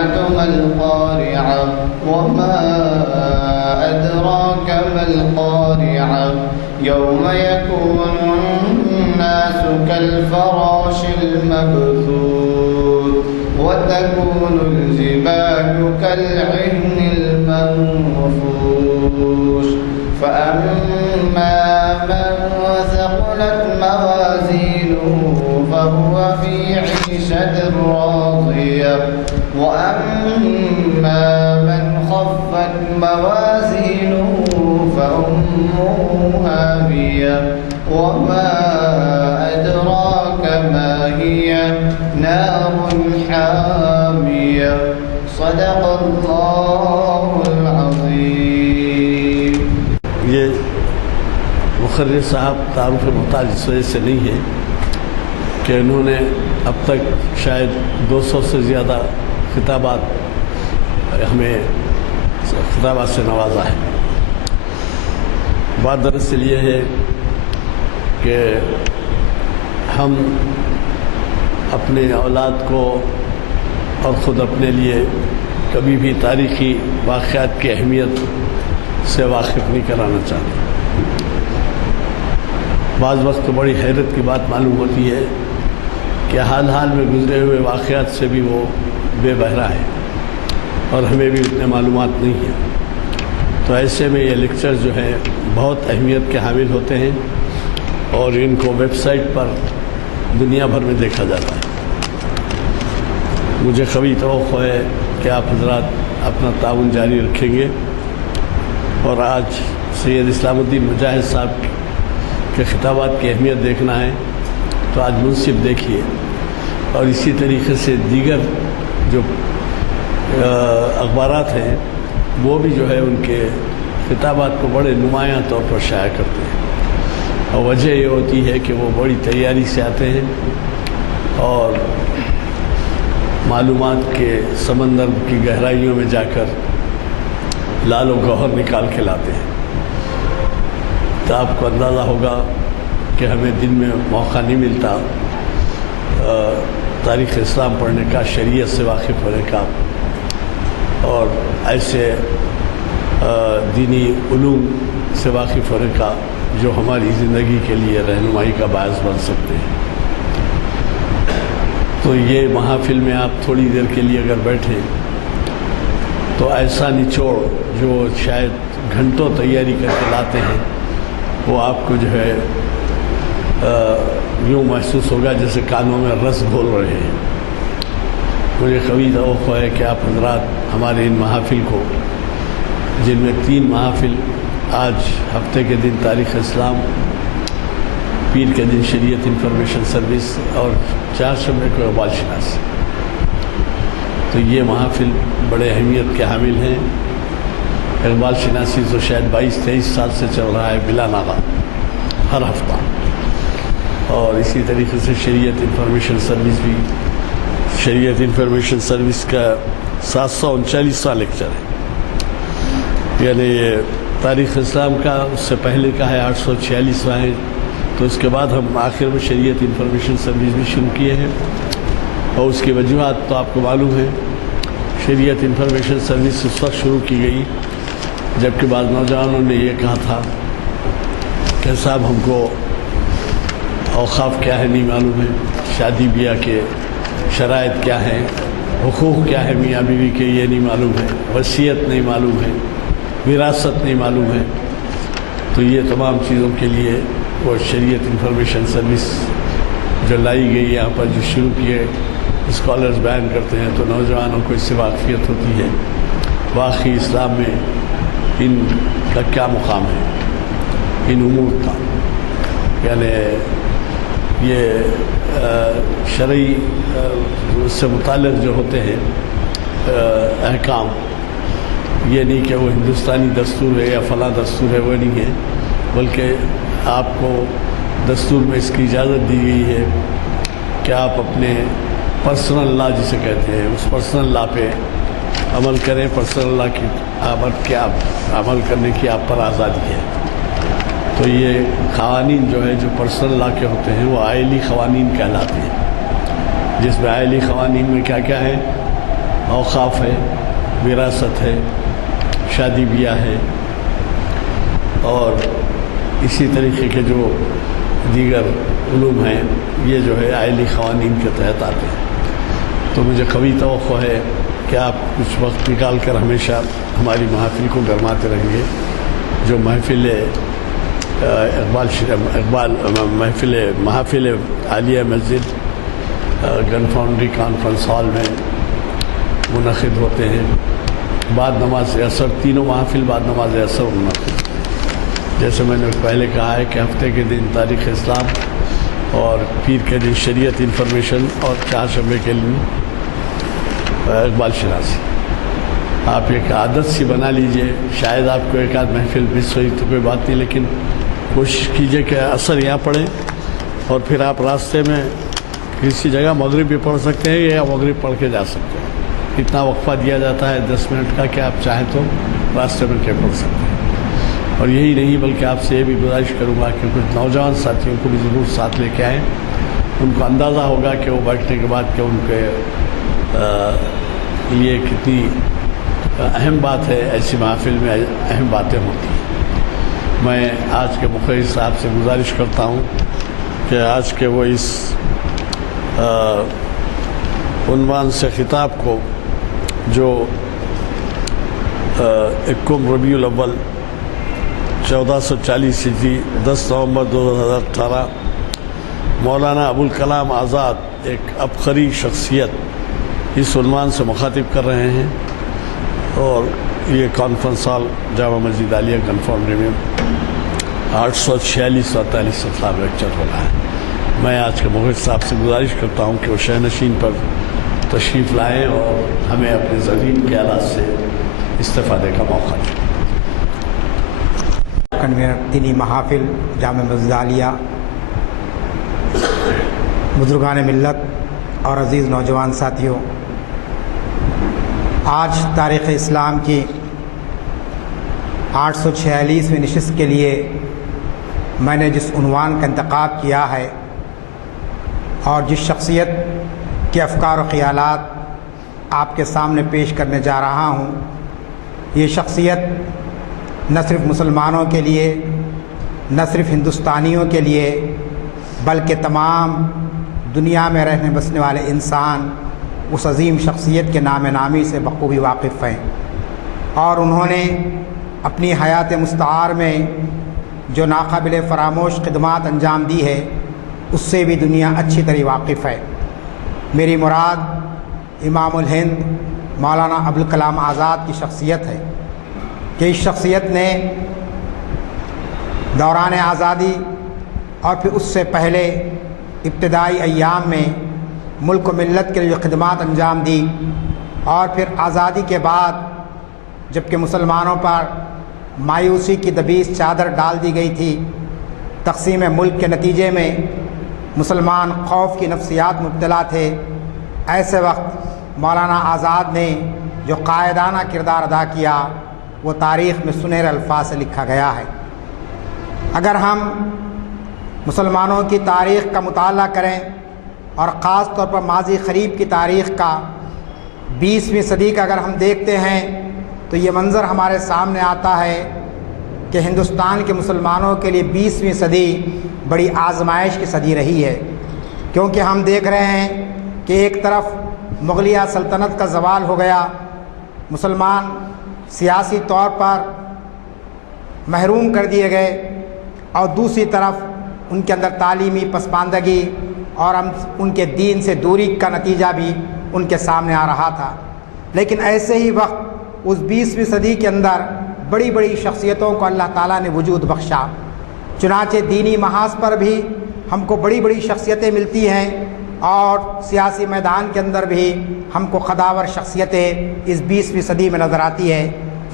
القارعة ما القارعة وما أدراك ما القارعة يوم يكون الناس كالفراش المبثوث وتكون الجبال كالعهن المنفوش فأما من ثقلت موازينه فهو في عيشة راضية وأما من خفت موازينه فأمه هاوية وما أدراك ما هي نار حامية صدق الله العظيم. یہ مخرر صاحب تعارف محتاج اس وجہ سے نہیں ہے کہ انہوں نے اب تک شاید 200 سے زیادہ خطابات ہمیں خطابات سے نوازا ہے. بات دراصل یہ ہے کہ ہم اپنے اولاد کو اور خود اپنے لیے کبھی بھی تاریخی واقعات کی اہمیت سے واقف نہیں کرانا چاہتے. بعض وقت تو بڑی حیرت کی بات معلوم ہوتی ہے کہ حال حال میں گزرے ہوئے واقعات سے بھی وہ بے بہرا ہے اور ہمیں بھی اتنے معلومات نہیں ہیں. تو ایسے میں یہ لیکچر جو ہے بہت اہمیت کے حامل ہوتے ہیں اور ان کو ویب سائٹ پر دنیا بھر میں دیکھا جاتا ہے. مجھے قوی توقع ہے کہ آپ حضرات اپنا تعاون جاری رکھیں گے اور آج سید اسلام الدین مجاہد صاحب کے خطابات کی اہمیت دیکھنا ہے تو آج منصف دیکھیے اور اسی طریقے سے دیگر جو اخبارات ہیں وہ بھی جو ہے ان کے خطابات کو بڑے نمایاں طور پر شائع کرتے ہیں. اور وجہ یہ ہوتی ہے کہ وہ بڑی تیاری سے آتے ہیں اور معلومات کے سمندر کی گہرائیوں میں جا کر لال و گوہر نکال کے لاتے ہیں. تو آپ کو اندازہ ہوگا کہ ہمیں دن میں موقع نہیں ملتا تاریخ اسلام پڑھنے کا، شریعت سے واقف ہونے کا اور ایسے دینی علوم سے واقف ہونے کا جو ہماری زندگی کے لیے رہنمائی کا باعث بن سکتے ہیں. تو یہ محافل میں آپ تھوڑی دیر کے لیے اگر بیٹھیں تو ایسا نچوڑ جو شاید گھنٹوں تیاری کر کے لاتے ہیں وہ آپ کو جو ہے یوں محسوس ہوگا جیسے کانوں میں رس گھول رہے ہیں. مجھے قوی توقع ہے کہ آپ حضرات ہمارے ان محافل کو، جن میں 3 محافل آج ہفتے کے دن تاریخ اسلام، پیر کے دن شریعت انفارمیشن سروس اور 4 شنبے کو اقبال شناسی، تو یہ محافل بڑے اہمیت کے حامل ہیں. اقبال شناسی تو شاید 22-23 سال سے چل رہا ہے بلا ناغہ ہر ہفتہ، اور اسی طریقے سے شریعت انفارمیشن سروس بھی، شریعت انفارمیشن سروس کا 739واں لیکچر ہے. یعنی تاریخ اسلام کا اس سے پہلے کا ہے 846واں ہے. تو اس کے بعد ہم آخر میں شریعت انفارمیشن سروس بھی شروع کیے ہیں اور اس کی وجوہات تو آپ کو معلوم ہے. شریعت انفارمیشن سروس اس وقت شروع کی گئی جبکہ بعض نوجوانوں نے یہ کہا تھا کہ صاحب ہم کو اوقاف کیا ہے نہیں معلوم ہے، شادی بیاہ کے شرائط کیا ہیں، حقوق کیا ہے میاں بیوی کے یہ نہیں معلوم ہے، وصیت نہیں معلوم ہے، وراثت نہیں معلوم ہے. تو یہ تمام چیزوں کے لیے وہ شریعت انفارمیشن سروس جو لائی گئی یہاں پر، جو شروع کیے اسکالرز بیان کرتے ہیں تو نوجوانوں کو اس سے واقفیت ہوتی ہے واقعی اسلام میں ان کا کیا مقام ہے، ان امور کا. یعنی یہ شرعی اس سے متعلق جو ہوتے ہیں احکام، یہ نہیں کہ وہ ہندوستانی دستور ہے یا فلاں دستور ہے، وہ نہیں ہے، بلکہ آپ کو دستور میں اس کی اجازت دی گئی ہے کہ آپ اپنے پرسنل لا جسے کہتے ہیں اس پرسنل لا پہ عمل کریں. پرسنل لا کی عمل کرنے کی آپ پر آزادی ہے. تو یہ قوانین جو ہے جو پرسنل لا کے ہوتے ہیں وہ آئلی قوانین کہلاتے ہیں، جس میں آئلی قوانین میں کیا کیا ہے اوقاف ہے، وراثت ہے، شادی بیاہ ہے، اور اسی طریقے کے جو دیگر علوم ہیں، یہ جو ہے آئلی قوانین کے تحت آتے ہیں۔ تو مجھے قوی توقع ہے کہ آپ کچھ وقت نکال کر ہمیشہ ہماری محافل کو گرماتے رہیں گے، جو محافل عالیہ مسجد گن فاؤنڈری کانفرنس ہال میں منعقد ہوتے ہیں۔ بعد نماز عصر تینوں محافل بعد نماز عصر منعقد، جیسے میں نے پہلے کہا ہے کہ ہفتے کے دن تاریخ اسلام اور پیر کے دن شریعت انفارمیشن اور چہارشنبے کے دن اقبال شناسی۔ آپ ایک عادت سی بنا لیجئے، شاید آپ کو ایک آدھ محفل مس ہوئی تو کوئی بات نہیں، لیکن کوشش کیجئے کہ عصر یہاں پڑھیں اور پھر آپ راستے میں کسی جگہ مغرب بھی پڑھ سکتے ہیں یا مغرب پڑھ کے جا سکتے ہیں۔ اتنا وقفہ دیا جاتا ہے 10 منٹ کا کہ آپ چاہیں تو راستے میں کے پڑھ سکتے ہیں۔ اور یہی نہیں بلکہ آپ سے یہ بھی گزارش کروں گا کہ کچھ نوجوان ساتھیوں کو بھی ضرور ساتھ لے کے آئیں، ان کو اندازہ ہوگا کہ وہ بیٹھنے کے بعد کہ ان کے لیے کتنی اہم بات ہے، ایسی محافل میں اہم باتیں ہوتی ہیں۔ میں آج کے مخرج صاحب سے گزارش کرتا ہوں کہ آج کے وہ اس عنوان سے خطاب کو جو 1 ربیع الاول 1440 ہجری 10 نومبر 2018 مولانا ابوالکلام آزاد ایک عبقری شخصیت اس عنوان سے مخاطب کر رہے ہیں، اور یہ کانفرنس ہال جامع مسجد عالیہ گن فاؤنڈری میں 846-48 صفحہ لیکچر ہو رہا ہے۔ میں آج کے مخرج صاحب سے گزارش کرتا ہوں کہ وہ شہنشین پر تشریف لائیں اور ہمیں اپنے زمین کے آلات سے استفادے کا موقع دیں۔ کنوینر دینی محافل جامع مسجد عالیہ، بزرگان ملت اور عزیز نوجوان ساتھیوں، آج تاریخ اسلام کی 846ویں نشست کے لیے میں نے جس عنوان کا انتخاب کیا ہے اور جس شخصیت کے افکار و خیالات آپ کے سامنے پیش کرنے جا رہا ہوں، یہ شخصیت نہ صرف مسلمانوں کے لیے، نہ صرف ہندوستانیوں کے لیے، بلکہ تمام دنیا میں رہنے بسنے والے انسان اس عظیم شخصیت کے نام نامی سے بخوبی واقف ہیں، اور انہوں نے اپنی حیات مستعار میں جو ناقابل فراموش خدمات انجام دی ہے اس سے بھی دنیا اچھی طرح واقف ہے۔ میری مراد امام الہند مولانا ابوالکلام آزاد کی شخصیت ہے کہ اس شخصیت نے دوران آزادی اور پھر اس سے پہلے ابتدائی ایام میں ملک و ملت کے لیے خدمات انجام دی، اور پھر آزادی کے بعد جب کہ مسلمانوں پر مایوسی کی دبیس چادر ڈال دی گئی تھی، تقسیم ملک کے نتیجے میں مسلمان خوف کی نفسیات مبتلا تھے، ایسے وقت مولانا آزاد نے جو قائدانہ کردار ادا کیا وہ تاریخ میں سنہرے الفاظ سے لکھا گیا ہے۔ اگر ہم مسلمانوں کی تاریخ کا مطالعہ کریں اور خاص طور پر ماضی قریب کی تاریخ کا 20ویں صدی کا اگر ہم دیکھتے ہیں تو یہ منظر ہمارے سامنے آتا ہے کہ ہندوستان کے مسلمانوں کے لیے 20ویں صدی بڑی آزمائش کی صدی رہی ہے، کیونکہ ہم دیکھ رہے ہیں کہ ایک طرف مغلیہ سلطنت کا زوال ہو گیا، مسلمان سیاسی طور پر محروم کر دیے گئے، اور دوسری طرف ان کے اندر تعلیمی پسماندگی اور ان کے دین سے دوری کا نتیجہ بھی ان کے سامنے آ رہا تھا۔ لیکن ایسے ہی وقت اس 20ویں صدی کے اندر بڑی بڑی شخصیتوں کو اللہ تعالیٰ نے وجود بخشا، چنانچہ دینی محاذ پر بھی ہم کو بڑی بڑی شخصیتیں ملتی ہیں، اور سیاسی میدان کے اندر بھی ہم کو قداور شخصیتیں اس 20ویں صدی میں نظر آتی ہے،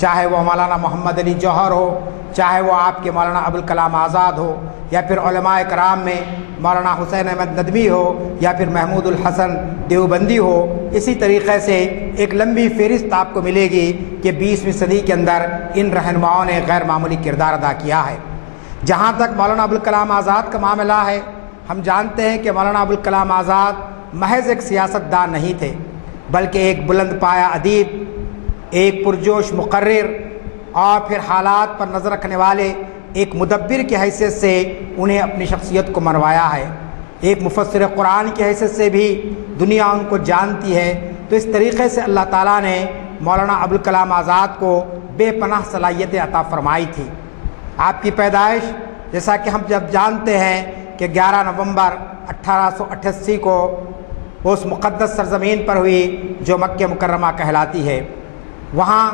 چاہے وہ مولانا محمد علی جوہر ہو، چاہے وہ آپ کے مولانا ابوالکلام آزاد ہو، یا پھر علماء کرام میں مولانا حسین احمد ندوی ہو، یا پھر محمود الحسن دیوبندی ہو۔ اسی طریقے سے ایک لمبی فہرست آپ کو ملے گی کہ 20ویں صدی کے اندر ان رہنماؤں نے غیر معمولی کردار ادا کیا ہے۔ جہاں تک مولانا ابوالکلام آزاد کا معاملہ ہے، ہم جانتے ہیں کہ مولانا ابوالکلام آزاد محض ایک سیاست دان نہیں تھے، بلکہ ایک بلند پایہ ادیب، ایک پرجوش مقرر اور پھر حالات پر نظر رکھنے والے ایک مدبر کی حیثیت سے انہیں اپنی شخصیت کو منوایا ہے۔ ایک مفسر قرآن کی حیثیت سے بھی دنیا ان کو جانتی ہے۔ تو اس طریقے سے اللہ تعالیٰ نے مولانا ابوالکلام آزاد کو بے پناہ صلاحیتیں عطا فرمائی تھی۔ آپ کی پیدائش جیسا کہ ہم جب جانتے ہیں کہ 11 نومبر 1888 کو اس مقدس سرزمین پر ہوئی جو مکہ مکرمہ کہلاتی ہے، وہاں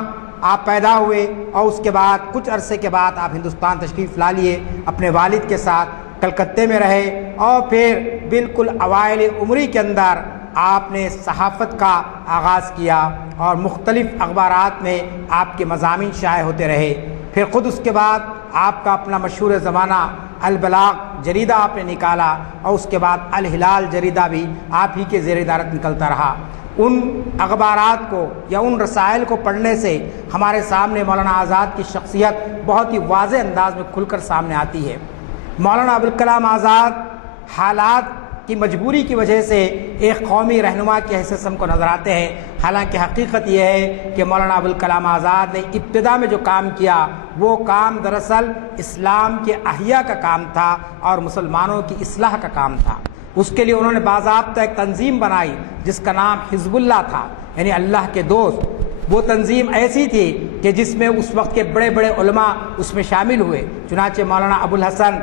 آپ پیدا ہوئے اور اس کے بعد کچھ عرصے کے بعد آپ ہندوستان تشریف لا لیے، اپنے والد کے ساتھ کلکتے میں رہے اور پھر بالکل اوائل عمری کے اندر آپ نے صحافت کا آغاز کیا اور مختلف اخبارات میں آپ کے مضامین شائع ہوتے رہے۔ پھر خود اس کے بعد آپ کا اپنا مشہور زمانہ البلاغ جریدہ آپ نے نکالا اور اس کے بعد الہلال جریدہ بھی آپ ہی کے زیر ادارت نکلتا رہا۔ ان اخبارات کو یا ان رسائل کو پڑھنے سے ہمارے سامنے مولانا آزاد کی شخصیت بہت ہی واضح انداز میں کھل کر سامنے آتی ہے۔ مولانا ابوالکلام آزاد حالات کی مجبوری کی وجہ سے ایک قومی رہنما کی حیثیت سے ہم کو نظر آتے ہیں، حالانکہ حقیقت یہ ہے کہ مولانا ابوالکلام آزاد نے ابتدا میں جو کام کیا وہ کام دراصل اسلام کے احیاء کا کام تھا اور مسلمانوں کی اصلاح کا کام تھا۔ اس کے لیے انہوں نے باضابطہ ایک تنظیم بنائی جس کا نام حزب اللہ تھا، یعنی اللہ کے دوست۔ وہ تنظیم ایسی تھی کہ جس میں اس وقت کے بڑے بڑے علماء اس میں شامل ہوئے، چنانچہ مولانا ابوالحسن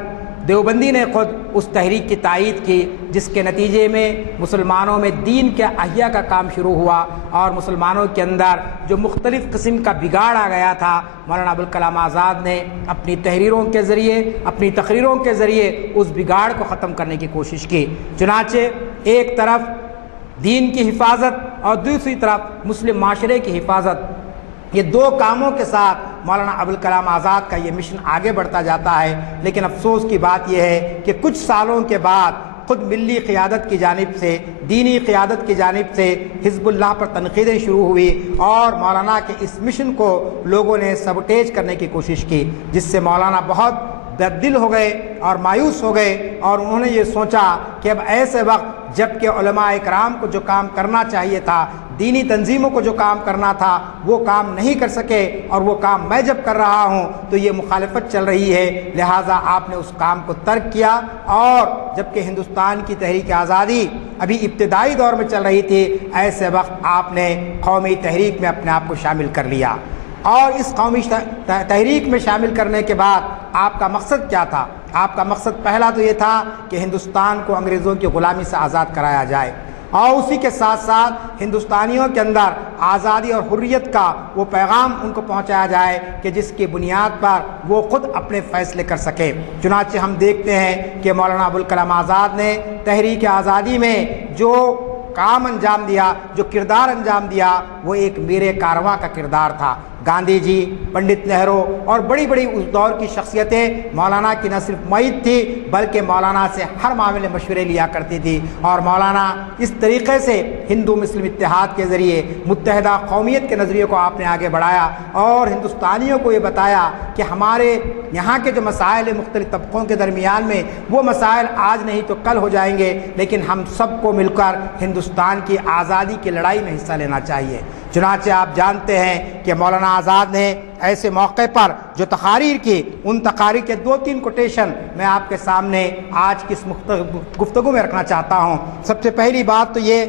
دیوبندی نے خود اس تحریک کی تائید کی، جس کے نتیجے میں مسلمانوں میں دین کے احیاء کا کام شروع ہوا اور مسلمانوں کے اندر جو مختلف قسم کا بگاڑ آ گیا تھا، مولانا ابوالکلام آزاد نے اپنی تحریروں کے ذریعے، اپنی تقریروں کے ذریعے اس بگاڑ کو ختم کرنے کی کوشش کی۔ چنانچہ ایک طرف دین کی حفاظت اور دوسری طرف مسلم معاشرے کی حفاظت، یہ دو کاموں کے ساتھ مولانا ابوالکلام آزاد کا یہ مشن آگے بڑھتا جاتا ہے۔ لیکن افسوس کی بات یہ ہے کہ کچھ سالوں کے بعد خود ملی قیادت کی جانب سے، دینی قیادت کی جانب سے حزب اللہ پر تنقیدیں شروع ہوئی اور مولانا کے اس مشن کو لوگوں نے سبوٹیج کرنے کی کوشش کی، جس سے مولانا بہت بد دل ہو گئے اور مایوس ہو گئے، اور انہوں نے یہ سوچا کہ اب ایسے وقت جب کہ علماء اکرام کو جو کام کرنا چاہیے تھا، دینی تنظیموں کو جو کام کرنا تھا، وہ کام نہیں کر سکے، اور وہ کام میں جب کر رہا ہوں تو یہ مخالفت چل رہی ہے، لہٰذا آپ نے اس کام کو ترک کیا۔ اور جبکہ ہندوستان کی تحریک آزادی ابھی ابتدائی دور میں چل رہی تھی، ایسے وقت آپ نے قومی تحریک میں اپنے آپ کو شامل کر لیا۔ اور اس قومی تحریک میں شامل کرنے کے بعد آپ کا مقصد کیا تھا؟ آپ کا مقصد پہلا تو یہ تھا کہ ہندوستان کو انگریزوں کی غلامی سے آزاد کرایا جائے، اور اسی کے ساتھ ساتھ ہندوستانیوں کے اندر آزادی اور حریت کا وہ پیغام ان کو پہنچایا جائے کہ جس کی بنیاد پر وہ خود اپنے فیصلے کر سکے۔ چنانچہ ہم دیکھتے ہیں کہ مولانا ابوالکلام آزاد نے تحریک آزادی میں جو کام انجام دیا، جو کردار انجام دیا، وہ ایک میر کارواں کا کردار تھا۔ گاندھی جی، پنڈت نہرو اور بڑی بڑی اس دور کی شخصیتیں مولانا کی نہ صرف معید تھی بلکہ مولانا سے ہر معاملے مشورے لیا کرتی تھی، اور مولانا اس طریقے سے ہندو مسلم اتحاد کے ذریعے متحدہ قومیت کے نظریے کو آپ نے آگے بڑھایا اور ہندوستانیوں کو یہ بتایا کہ ہمارے یہاں کے جو مسائل ہیں مختلف طبقوں کے درمیان میں، وہ مسائل آج نہیں تو کل ہو جائیں گے، لیکن ہم سب کو مل کر ہندوستان کی آزادی کی لڑائی میں حصہ لینا چاہیے۔ چنانچہ آپ جانتے ہیں کہ مولانا آزاد نے ایسے موقع پر جو تقاریر کی، ان تقاریر کے 2-3 کوٹیشن میں آپ کے سامنے آج کی اس گفتگو میں رکھنا چاہتا ہوں۔ سب سے پہلی بات تو یہ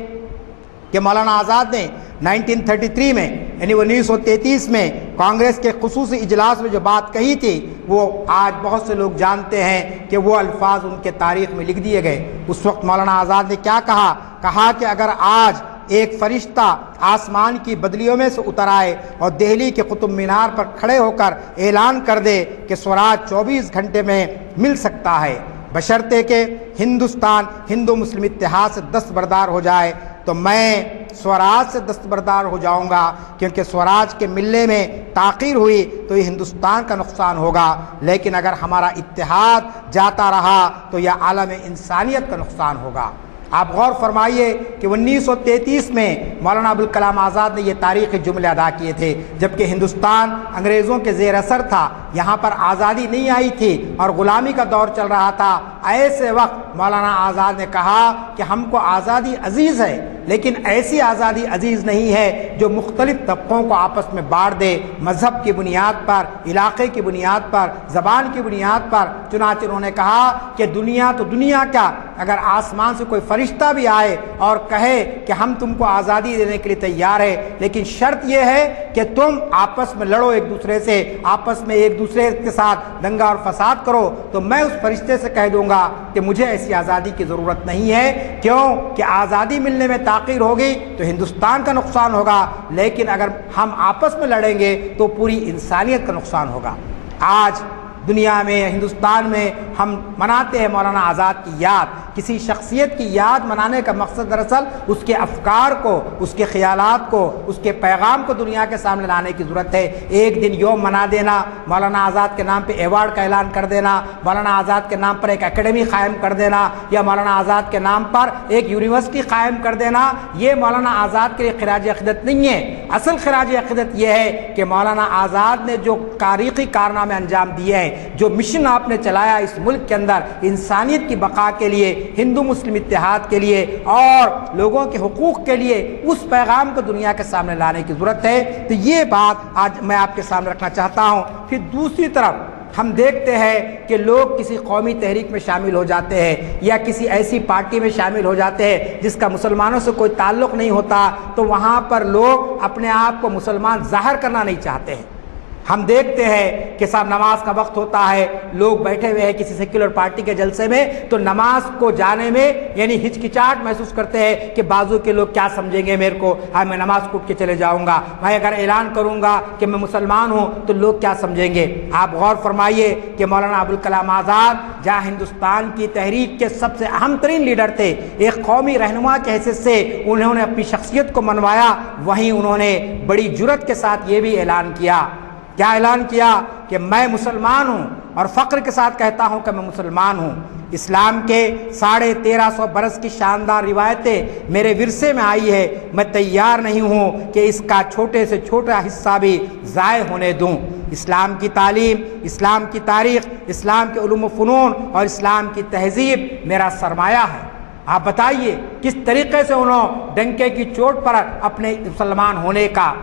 کہ مولانا آزاد نے 1933 میں یعنی 1933 میں کانگریس کے خصوصی اجلاس میں جو بات کہی تھی، وہ آج بہت سے لوگ جانتے ہیں کہ وہ الفاظ ان کے تاریخ میں لکھ دیے گئے۔ اس وقت مولانا آزاد نے کیا کہا کہ اگر آج ایک فرشتہ آسمان کی بدلیوں میں سے اتر آئے اور دہلی کے قطب مینار پر کھڑے ہو کر اعلان کر دے کہ سوراج 24 گھنٹے میں مل سکتا ہے، بشرطے کہ ہندوستان ہندو مسلم اتحاد سے دستبردار ہو جائے، تو میں سوراج سے دستبردار ہو جاؤں گا، کیونکہ سوراج کے ملنے میں تاخیر ہوئی تو یہ ہندوستان کا نقصان ہوگا، لیکن اگر ہمارا اتحاد جاتا رہا تو یہ عالم انسانیت کا نقصان ہوگا۔ آپ غور فرمائیے کہ 1933 میں مولانا ابوالکلام آزاد نے یہ تاریخی جملے ادا کیے تھے، جبکہ ہندوستان انگریزوں کے زیر اثر تھا، یہاں پر آزادی نہیں آئی تھی اور غلامی کا دور چل رہا تھا۔ ایسے وقت مولانا آزاد نے کہا کہ ہم کو آزادی عزیز ہے، لیکن ایسی آزادی عزیز نہیں ہے جو مختلف طبقوں کو آپس میں بانٹ دے، مذہب کی بنیاد پر، علاقے کی بنیاد پر، زبان کی بنیاد پر۔ چنانچہ انہوں نے کہا کہ دنیا تو دنیا کیا، اگر آسمان سے کوئی فرشتہ بھی آئے اور کہے کہ ہم تم کو آزادی دینے کے لیے تیار ہے، لیکن شرط یہ ہے کہ تم آپس میں لڑو ایک دوسرے سے، آپس میں ایک دوسرے کے ساتھ دنگا اور فساد کرو، تو میں اس فرشتے سے کہہ دوں گا کہ مجھے ایسی آزادی کی ضرورت نہیں ہے۔ کیوں کہ آزادی ملنے میں تاخیر ہوگی تو ہندوستان کا نقصان ہوگا، لیکن اگر ہم آپس میں لڑیں گے تو پوری انسانیت کا نقصان ہوگا۔ آج دنیا میں، ہندوستان میں ہم مناتے ہیں مولانا آزاد کی یاد۔ کسی شخصیت کی یاد منانے کا مقصد دراصل اس کے افکار کو، اس کے خیالات کو، اس کے پیغام کو دنیا کے سامنے لانے کی ضرورت ہے۔ ایک دن یوم منا دینا، مولانا آزاد کے نام پہ ایوارڈ کا اعلان کر دینا، مولانا آزاد کے نام پر ایک اکیڈمی قائم کر دینا، یا مولانا آزاد کے نام پر ایک یونیورسٹی قائم کر دینا، یہ مولانا آزاد کے لیے خراج عقیدت نہیں ہے۔ اصل خراج عقیدت یہ ہے کہ مولانا آزاد نے جو تاریخی کارنامے انجام دیے ہیں، جو مشن آپ نے چلایا اس ملک کے اندر انسانیت کی بقا کے لیے، ہندو مسلم اتحاد کے لیے اور لوگوں کے حقوق کے لیے، اس پیغام کو دنیا کے سامنے لانے کی ضرورت ہے۔ تو یہ بات آج میں آپ کے سامنے رکھنا چاہتا ہوں۔ پھر دوسری طرف ہم دیکھتے ہیں کہ لوگ کسی قومی تحریک میں شامل ہو جاتے ہیں یا کسی ایسی پارٹی میں شامل ہو جاتے ہیں جس کا مسلمانوں سے کوئی تعلق نہیں ہوتا، تو وہاں پر لوگ اپنے آپ کو مسلمان ظاہر کرنا نہیں چاہتے ہیں۔ ہم دیکھتے ہیں کہ صاحب نماز کا وقت ہوتا ہے، لوگ بیٹھے ہوئے ہیں کسی سیکولر پارٹی کے جلسے میں، تو نماز کو جانے میں یعنی ہچکچاہٹ محسوس کرتے ہیں کہ بازو کے لوگ کیا سمجھیں گے میرے کو، میں نماز کو اٹھ کے چلے جاؤں گا، میں اگر اعلان کروں گا کہ میں مسلمان ہوں تو لوگ کیا سمجھیں گے۔ آپ غور فرمائیے کہ مولانا ابوالکلام آزاد جہاں ہندوستان کی تحریک کے سب سے اہم ترین لیڈر تھے، ایک قومی رہنما کی حیثیت سے انہوں نے اپنی شخصیت کو منوایا، وہیں انہوں نے بڑی جرأت کے ساتھ یہ بھی اعلان کیا۔ کیا اعلان کیا؟ کہ میں مسلمان ہوں اور فخر کے ساتھ کہتا ہوں کہ میں مسلمان ہوں۔ اسلام کے 1350 برس کی شاندار روایتیں میرے ورثے میں آئی ہے، میں تیار نہیں ہوں کہ اس کا چھوٹے سے چھوٹا حصہ بھی ضائع ہونے دوں۔ اسلام کی تعلیم، اسلام کی تاریخ، اسلام کے علوم و فنون اور اسلام کی تہذیب میرا سرمایہ ہے۔ آپ بتائیے کس طریقے سے انہوں ڈنکے کی چوٹ پر اپنے مسلمان ہونے کا،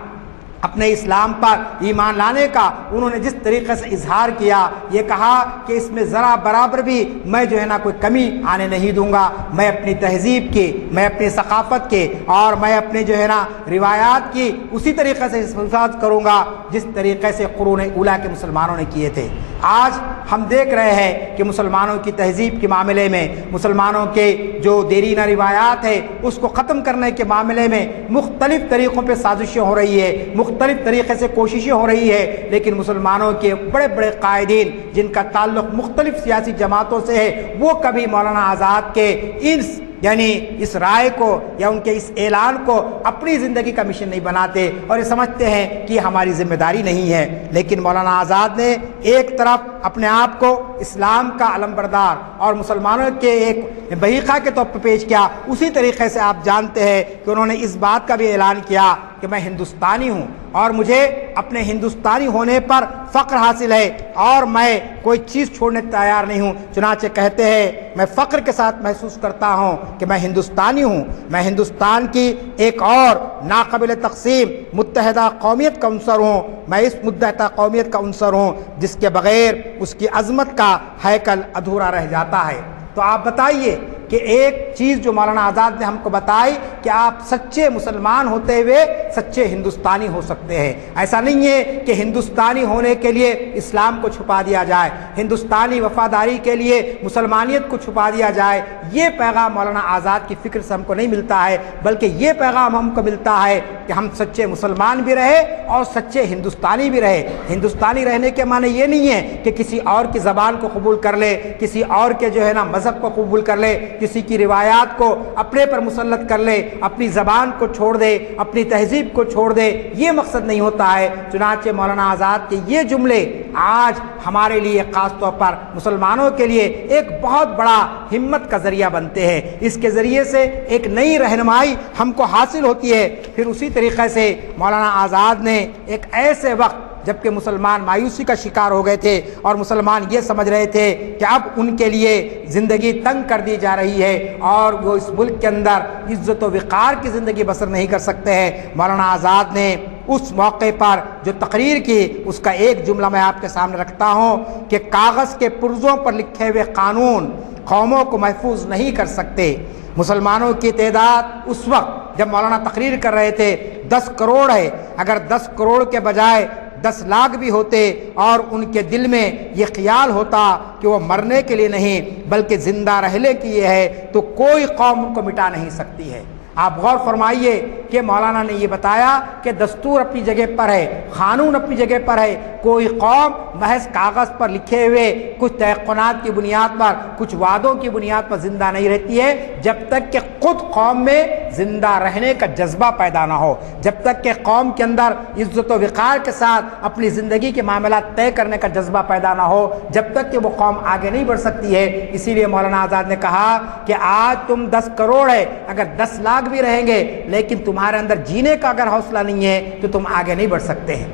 اپنے اسلام پر ایمان لانے کا انہوں نے جس طریقے سے اظہار کیا، یہ کہا کہ اس میں ذرا برابر بھی میں جو ہے نا کوئی کمی آنے نہیں دوں گا، میں اپنی تہذیب کی، میں اپنی ثقافت کے اور میں اپنے جو ہے نا روایات کی اسی طریقے سے حفاظت کروں گا جس طریقے سے قرون اولیٰ کے مسلمانوں نے کیے تھے۔ آج ہم دیکھ رہے ہیں کہ مسلمانوں کی تہذیب کے معاملے میں، مسلمانوں کے جو دیرینہ روایات ہے اس کو ختم کرنے کے معاملے میں مختلف طریقوں پہ سازشیں ہو رہی ہے، مختلف طریقے سے کوششیں ہو رہی ہے، لیکن مسلمانوں کے بڑے بڑے قائدین جن کا تعلق مختلف سیاسی جماعتوں سے ہے، وہ کبھی مولانا آزاد کے اس رائے کو یا ان کے اس اعلان کو اپنی زندگی کا مشن نہیں بناتے اور یہ سمجھتے ہیں کہ یہ ہماری ذمہ داری نہیں ہے۔ لیکن مولانا آزاد نے ایک طرف اپنے آپ کو اسلام کا علمبردار اور مسلمانوں کے ایک بحیقہ کے طور پر پیش کیا، اسی طریقے سے آپ جانتے ہیں کہ انہوں نے اس بات کا بھی اعلان کیا کہ میں ہندوستانی ہوں اور مجھے اپنے ہندوستانی ہونے پر فخر حاصل ہے اور میں کوئی چیز چھوڑنے تیار نہیں ہوں۔ چنانچہ کہتے ہیں میں فخر کے ساتھ محسوس کرتا ہوں کہ میں ہندوستانی ہوں، میں ہندوستان کی ایک اور ناقابل تقسیم متحدہ قومیت کا عنصر ہوں، میں اس متحدہ قومیت کا عنصر ہوں جس کے بغیر اس کی عظمت کا ہیکل ادھورا رہ جاتا ہے۔ تو آپ بتائیے کہ ایک چیز جو مولانا آزاد نے ہم کو بتائی کہ آپ سچے مسلمان ہوتے ہوئے سچے ہندوستانی ہو سکتے ہیں۔ ایسا نہیں ہے کہ ہندوستانی ہونے کے لیے اسلام کو چھپا دیا جائے، ہندوستانی وفاداری کے لیے مسلمانیت کو چھپا دیا جائے۔ یہ پیغام مولانا آزاد کی فکر سے ہم کو نہیں ملتا ہے، بلکہ یہ پیغام ہم کو ملتا ہے کہ ہم سچے مسلمان بھی رہے اور سچے ہندوستانی بھی رہے۔ ہندوستانی رہنے کے معنی یہ نہیں ہے کہ کسی اور کی زبان کو قبول کر لے، کسی اور کے جو ہے نا مذہب کو قبول کر لے، کسی کی روایات کو اپنے پر مسلط کر لے، اپنی زبان کو چھوڑ دے، اپنی تہذیب کو چھوڑ دے، یہ مقصد نہیں ہوتا ہے۔ چنانچہ مولانا آزاد کے یہ جملے آج ہمارے لیے خاص طور پر مسلمانوں کے لیے ایک بہت بڑا ہمت کا ذریعہ بنتے ہیں۔ اس کے ذریعے سے ایک نئی رہنمائی ہم کو حاصل ہوتی ہے۔ پھر اسی طریقے سے مولانا آزاد نے ایک ایسے وقت جبکہ مسلمان مایوسی کا شکار ہو گئے تھے اور مسلمان یہ سمجھ رہے تھے کہ اب ان کے لیے زندگی تنگ کر دی جا رہی ہے اور وہ اس ملک کے اندر عزت و وقار کی زندگی بسر نہیں کر سکتے ہیں۔ مولانا آزاد نے اس موقع پر جو تقریر کی اس کا ایک جملہ میں آپ کے سامنے رکھتا ہوں کہ کاغذ کے پرزوں پر لکھے ہوئے قانون قوموں کو محفوظ نہیں کر سکتے۔ مسلمانوں کی تعداد اس وقت جب مولانا تقریر کر رہے تھے 10 کروڑ ہے، اگر 10 کروڑ کے بجائے 10 لاکھ بھی ہوتے اور ان کے دل میں یہ خیال ہوتا کہ وہ مرنے کے لیے نہیں بلکہ زندہ رہنے کے لیے ہے تو کوئی قوم ان کو مٹا نہیں سکتی ہے۔ آپ غور فرمائیے کہ مولانا نے یہ بتایا کہ دستور اپنی جگہ پر ہے، قانون اپنی جگہ پر ہے، کوئی قوم محض کاغذ پر لکھے ہوئے کچھ تیقنات کی بنیاد پر، کچھ وعدوں کی بنیاد پر زندہ نہیں رہتی ہے جب تک کہ خود قوم میں زندہ رہنے کا جذبہ پیدا نہ ہو، جب تک کہ قوم کے اندر عزت و وقار کے ساتھ اپنی زندگی کے معاملات طے کرنے کا جذبہ پیدا نہ ہو، جب تک کہ وہ قوم آگے نہیں بڑھ سکتی ہے۔ اسی لیے مولانا آزاد نے کہا کہ آج تم 10 کروڑ ہے، اگر 10 لاکھ بھی رہیں گے لیکن تمہارے اندر جینے کا اگر حوصلہ نہیں ہے تو تم آگے نہیں بڑھ سکتے ہیں۔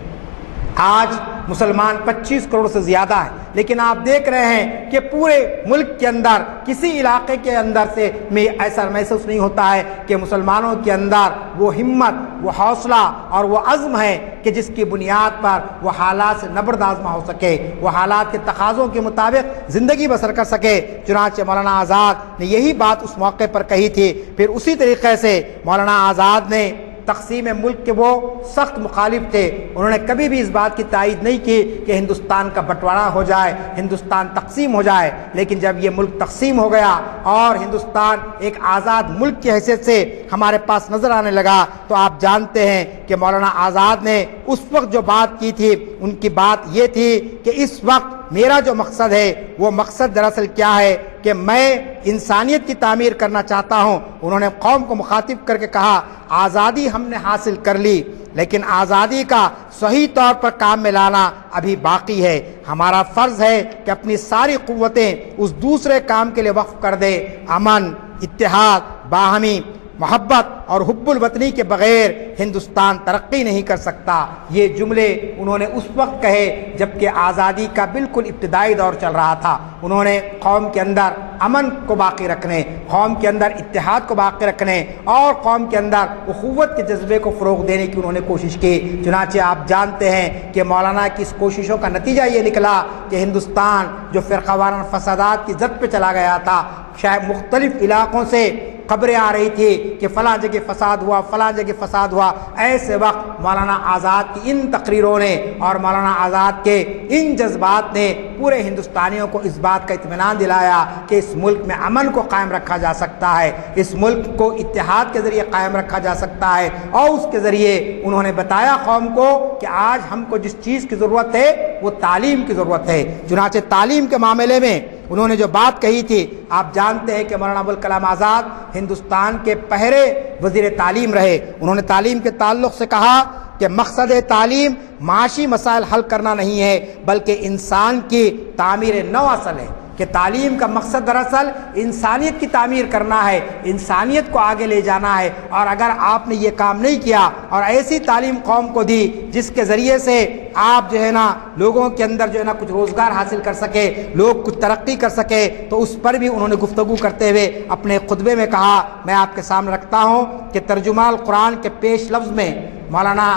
آج مسلمان 25 کروڑ سے زیادہ ہے، لیکن آپ دیکھ رہے ہیں کہ پورے ملک کے اندر کسی علاقے کے اندر سے میں ایسا محسوس نہیں ہوتا ہے کہ مسلمانوں کے اندر وہ ہمت، وہ حوصلہ اور وہ عزم ہے کہ جس کی بنیاد پر وہ حالات سے نبرد آزما ہو سکے، وہ حالات کے تقاضوں کے مطابق زندگی بسر کر سکے۔ چنانچہ مولانا آزاد نے یہی بات اس موقع پر کہی تھی۔ پھر اسی طریقے سے مولانا آزاد نے تقسیم ملک کے وہ سخت مخالف تھے، انہوں نے کبھی بھی اس بات کی تائید نہیں کی کہ ہندوستان کا بٹوارا ہو جائے، ہندوستان تقسیم ہو جائے، لیکن جب یہ ملک تقسیم ہو گیا اور ہندوستان ایک آزاد ملک کی حیثیت سے ہمارے پاس نظر آنے لگا تو آپ جانتے ہیں کہ مولانا آزاد نے اس وقت جو بات کی تھی ان کی بات یہ تھی کہ اس وقت میرا جو مقصد ہے وہ مقصد دراصل کیا ہے کہ میں انسانیت کی تعمیر کرنا چاہتا ہوں۔ انہوں نے قوم کو مخاطب کر کے کہا آزادی ہم نے حاصل کر لی لیکن آزادی کا صحیح طور پر کام میں لانا ابھی باقی ہے۔ ہمارا فرض ہے کہ اپنی ساری قوتیں اس دوسرے کام کے لیے وقف کر دے۔ امن، اتحاد، باہمی محبت اور حب الوطنی کے بغیر ہندوستان ترقی نہیں کر سکتا۔ یہ جملے انہوں نے اس وقت کہے جبکہ آزادی کا بالکل ابتدائی دور چل رہا تھا۔ انہوں نے قوم کے اندر امن کو باقی رکھنے، قوم کے اندر اتحاد کو باقی رکھنے اور قوم کے اندر اخوت کے جذبے کو فروغ دینے کی انہوں نے کوشش کی۔ چنانچہ آپ جانتے ہیں کہ مولانا کی اس کوششوں کا نتیجہ یہ نکلا کہ ہندوستان جو فرقہ وارانہ فسادات کی زد پہ چلا گیا تھا، شاید مختلف علاقوں سے خبریں آ رہی تھی کہ فلاں جگہ فساد ہوا، فلاں جگہ فساد ہوا، ایسے وقت مولانا آزاد کی ان تقریروں نے اور مولانا آزاد کے ان جذبات نے پورے ہندوستانیوں کو اس بات کا اطمینان دلایا کہ اس ملک میں امن کو قائم رکھا جا سکتا ہے، اس ملک کو اتحاد کے ذریعے قائم رکھا جا سکتا ہے، اور اس کے ذریعے انہوں نے بتایا قوم کو کہ آج ہم کو جس چیز کی ضرورت ہے وہ تعلیم کی ضرورت ہے۔ چنانچہ تعلیم کے معاملے میں انہوں نے جو بات کہی تھی، آپ جانتے ہیں کہ مولانا ابوالکلام آزاد ہندوستان کے پہلے وزیر تعلیم رہے۔ انہوں نے تعلیم کے تعلق سے کہا کہ مقصد تعلیم معاشی مسائل حل کرنا نہیں ہے بلکہ انسان کی تعمیر نو اصل ہے، کہ تعلیم کا مقصد دراصل انسانیت کی تعمیر کرنا ہے، انسانیت کو آگے لے جانا ہے۔ اور اگر آپ نے یہ کام نہیں کیا اور ایسی تعلیم قوم کو دی جس کے ذریعے سے آپ جو ہے نا لوگوں کے اندر جو ہے نا کچھ روزگار حاصل کر سکے، لوگ کچھ ترقی کر سکے، تو اس پر بھی انہوں نے گفتگو کرتے ہوئے اپنے خطبے میں کہا، میں آپ کے سامنے رکھتا ہوں کہ ترجمہ القرآن کے پیش لفظ میں مولانا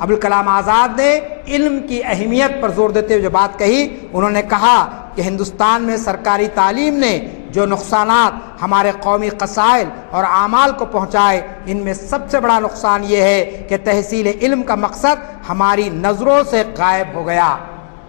ابوالکلام آزاد نے علم کی اہمیت پر زور دیتے ہوئے جو بات کہی، انہوں نے کہا کہ ہندوستان میں سرکاری تعلیم نے جو نقصانات ہمارے قومی قصائل اور اعمال کو پہنچائے، ان میں سب سے بڑا نقصان یہ ہے کہ تحصیل علم کا مقصد ہماری نظروں سے غائب ہو گیا۔